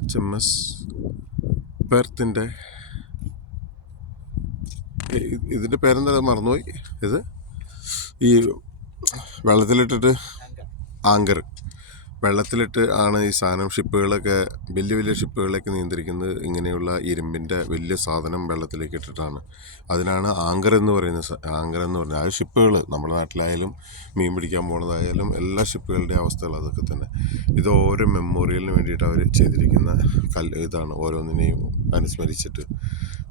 HMS പെർത്തിൻ്റെ ഇതിൻ്റെ പേരെന്താ മറന്നുപോയി. ഇത് ഈ വെള്ളത്തിലിട്ടിട്ട് ആങ്കർ വെള്ളത്തിലിട്ട് ആണ് ഈ സാധനം ഷിപ്പുകളൊക്കെ വലിയ വലിയ ഷിപ്പുകളൊക്കെ നിയന്ത്രിക്കുന്നത്. ഇങ്ങനെയുള്ള ഇരുമ്പിൻ്റെ വലിയ സാധനം വെള്ളത്തിലേക്ക് ഇട്ടിട്ടാണ്. അതിനാണ് ആങ്കർ എന്ന് പറയുന്നത്. ആങ്കർ എന്ന് പറഞ്ഞാൽ ആ ഷിപ്പുകൾ നമ്മുടെ നാട്ടിലായാലും മീൻ പിടിക്കാൻ പോകുന്നതായാലും എല്ലാ ഷിപ്പുകളുടെ അവസ്ഥകൾ അതൊക്കെ തന്നെ. ഇത് ഓരോ മെമ്മോറിയലിന് വേണ്ടിയിട്ട് അവർ ചെയ്തിരിക്കുന്ന ഇതാണ്. ഓരോന്നിനെയും അനുസ്മരിച്ചിട്ട്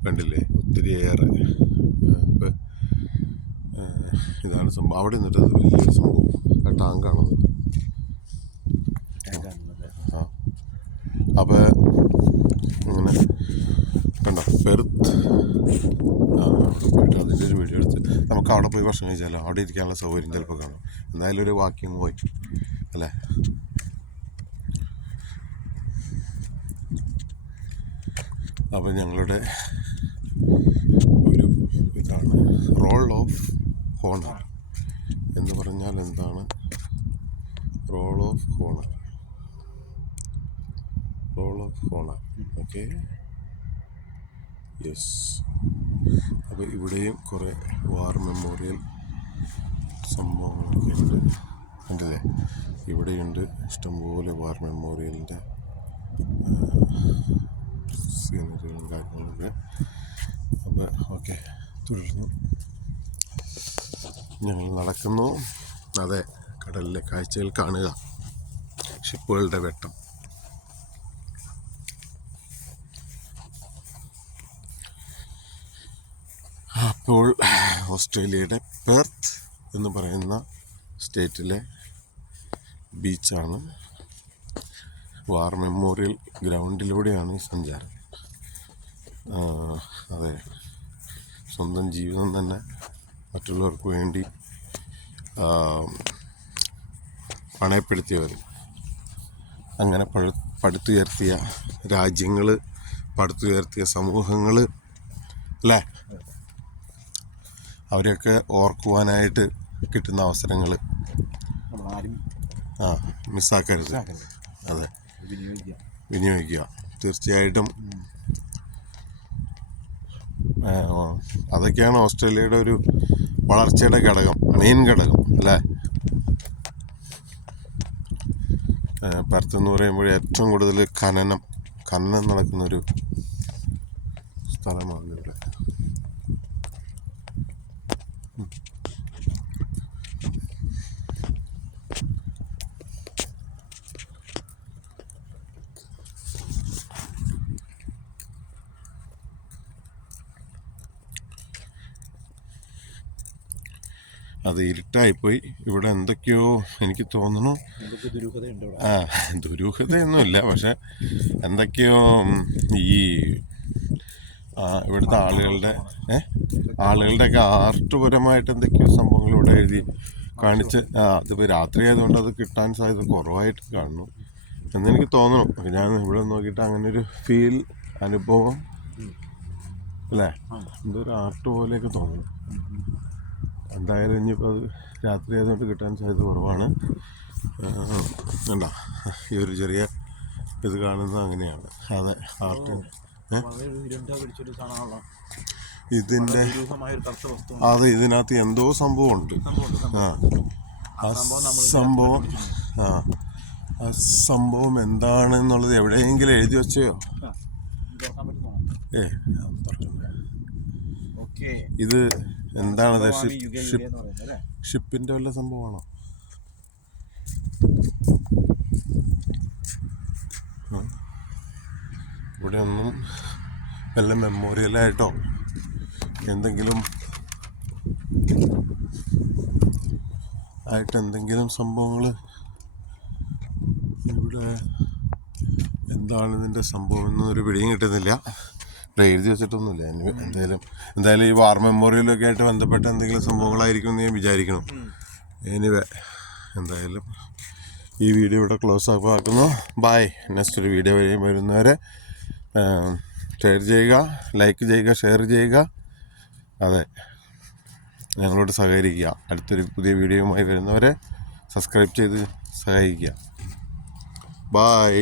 കണ്ടില്ലേ, ഒത്തിരിയേറെ. ഇപ്പം ഇതാണ് സംഭവം. അവിടെ നിന്നിട്ട് അത് വലിയൊരു സംഭവം ആ ടാങ്കാണത്. അപ്പോൾ ഇങ്ങനെ കണ്ടോ പെർത്ത്. അവിടെ പോയിട്ട് അതിൻ്റെ ഒരു വീഡിയോ എടുത്ത് നമുക്ക് അവിടെ പോയി ഭക്ഷണം കഴിച്ചാലോ. അവിടെ ഇരിക്കാനുള്ള സൗകര്യം ചിലപ്പോൾ കാണും. എന്തായാലും ഒരു വാക്കിങ് പോയി അല്ലേ. അപ്പോൾ ഞങ്ങളുടെ ഒരു ഇതാണ് റോൾ ഓഫ് ഹോണർ എന്ന് പറഞ്ഞാൽ എന്താണ്? Roll of honour, roll of honour. Okay, yes. അപ്പോൾ ഇവിടെയും കുറേ വാർ മെമ്മോറിയൽ സംഭവങ്ങളൊക്കെ ഉണ്ട്. കണ്ടില്ലേ, ഇവിടെയുണ്ട് ഇഷ്ടംപോലെ വാർ മെമ്മോറിയലിൻ്റെ സീനറികളും കാര്യങ്ങളൊക്കെ. അപ്പോൾ ഓക്കെ, തുടർന്ന് ഞങ്ങൾ നടക്കുന്നു. അതെ, കടലിലെ കാഴ്ചകൾ കാണുക, ഷിപ്പുകളുടെ വെട്ടം. അപ്പോൾ ഓസ്ട്രേലിയയുടെ പെർത്ത് എന്ന് പറയുന്ന സ്റ്റേറ്റിലെ ബീച്ചാണ്. വാർ മെമ്മോറിയൽ ഗ്രൗണ്ടിലൂടെയാണ് ഈ സഞ്ചാരം. അതെ, സ്വന്തം ജീവിതം തന്നെ മറ്റുള്ളവർക്ക് വേണ്ടി പണയപ്പെടുത്തിയവർ, അങ്ങനെ പടുത്തുയർത്തിയ രാജ്യങ്ങൾ, പടുത്തുയർത്തിയ സമൂഹങ്ങൾ അല്ലേ, അവരെയൊക്കെ ഓർക്കുവാനായിട്ട് കിട്ടുന്ന അവസരങ്ങൾ മിസ്സാക്കരുത്. അതെ, വിനിയോഗിക്കുക തീർച്ചയായിട്ടും. അതൊക്കെയാണ് ഓസ്ട്രേലിയയുടെ ഒരു വളർച്ചയുടെ ഘടകം, മെയിൻ ഘടകം അല്ലേ. പെർത്ത് എന്ന് പറയുമ്പോൾ ഏറ്റവും കൂടുതൽ ഖനനം നടക്കുന്നൊരു സ്ഥലമാണ് ഇവിടെ. അത് ഇരുട്ടായിപ്പോയി. ഇവിടെ എന്തൊക്കെയോ എനിക്ക് തോന്നുന്നു, ദുരൂഹതയൊന്നുമില്ല, പക്ഷെ എന്തൊക്കെയോ ഈ ഇവിടുത്തെ ആളുകളുടെയൊക്കെ ആർട്ട്പരമായിട്ട് എന്തൊക്കെയോ സംഭവങ്ങൾ ഇവിടെ എഴുതി കാണിച്ച്, അതിപ്പോൾ രാത്രി ആയതുകൊണ്ട് അത് കിട്ടാൻ സാധ്യത കുറവായിട്ട് കാണുന്നു എന്നെനിക്ക് തോന്നുന്നു. ഞാൻ ഇവിടെ നോക്കിയിട്ട് അങ്ങനെ ഒരു അനുഭവം അല്ലേ, എന്തൊരു ആർട്ട് പോലെയൊക്കെ തോന്നുന്നു. എന്തായാലും ഇനിയിപ്പോൾ അത് രാത്രി ആയതുകൊണ്ട് കിട്ടാൻ സാധ്യത കുറവാണ്. വേണ്ട, ഈ ഒരു ചെറിയ ഇത് കാണുന്നത് അങ്ങനെയാണ്. അതെ, ആർട്ട് ഇതിനകത്ത് എന്തോ സംഭവമുണ്ട്. സംഭവം എന്താണെന്നുള്ളത് എവിടെയെങ്കിലും എഴുതി വെച്ചോ? ഇത് എന്താണത്? ഷിപ്പിന്റെ വല്ല സംഭവമാണോ? ഇവിടെ ഒന്നും വല്ല മെമ്മോറിയലായിട്ടോ എന്തെങ്കിലും സംഭവങ്ങൾ ഇവിടെ എന്താണ് ഇതിൻ്റെ സംഭവം എന്നൊരു പിടിയും കിട്ടുന്നില്ല. ഇവിടെ എഴുതി വെച്ചിട്ടൊന്നുമില്ല. എന്തായാലും ഈ വാർ മെമ്മോറിയലൊക്കെ ആയിട്ട് ബന്ധപ്പെട്ട എന്തെങ്കിലും സംഭവങ്ങളായിരിക്കും എന്ന് ഞാൻ വിചാരിക്കണം. എനിവേ, എന്തായാലും ഈ വീഡിയോ ഇവിടെ ക്ലോസ് ആക്കുന്നു. ബൈ. നെക്സ്റ്റ് ഒരു വീഡിയോ വരുന്നവരെ ഷെയർ ചെയ്യുക, ലൈക്ക് ചെയ്യുക, ഷെയർ ചെയ്യുക. അതെ, ഞങ്ങളോട് സഹകരിക്കുക. അടുത്തൊരു പുതിയ വീഡിയോയുമായി വരുന്നവരെ സബ്സ്ക്രൈബ് ചെയ്ത് സഹായിക്കുക. ബൈ.